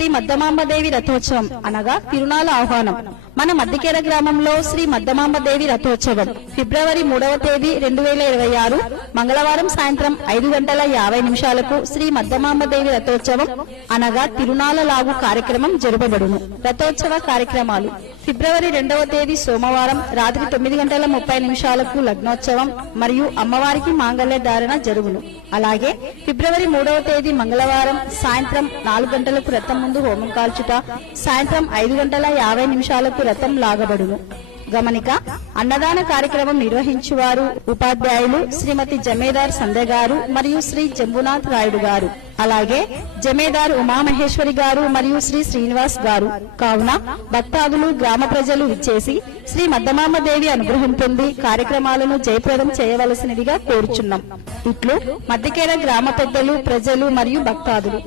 శ్రీ మద్దమాంబదేవి రథోత్సవం అనగా తిరునాల ఆహ్వానం మన మద్దికేర గ్రామంలో శ్రీ మద్దమాంబదేవి రథోత్సవం ఫిబ్రవరి 3వ తేదీ 2026 మంగళవారం సాయంత్రం 5:50 శ్రీ మద్దమాంబదేవి రథోత్సవం అనగా తిరునాల లాగు కార్యక్రమం జరపబడును. రథోత్సవ కార్యక్రమాలు ఫిబ్రవరి 2వ తేదీ సోమవారం రాత్రి 9:30 లగ్నోత్సవం మరియు అమ్మవారికి మాంగళ్య ధారణ జరుగును. అలాగే ఫిబ్రవరి 3వ తేదీ మంగళవారం సాయంత్రం 4 గంటలకు రథం ముందు హోమం కాల్చుట, సాయంత్రం 5:50 రథం లాగబడును. గమనిక, అన్నదాన కార్యక్రమం నిర్వహించువారు ఉపాధ్యాయులు శ్రీమతి జమేదార్ సంధ్య గారు మరియు శ్రీ జంబునాథ్ రాయుడు గారు, అలాగే జమేదార్ ఉమామహేశ్వరి గారు మరియు శ్రీ శ్రీనివాస్ గారు. కావున భక్తాదులు గ్రామ ప్రజలు విచ్చేసి శ్రీ మద్దమాంబదేవి అనుగ్రహం పొంది కార్యక్రమాలను జయప్రదం చేయవలసినదిగా కోరుచున్నాం. ఇట్లు మద్దికేర గ్రామ పెద్దలు, ప్రజలు మరియు భక్తాదులు.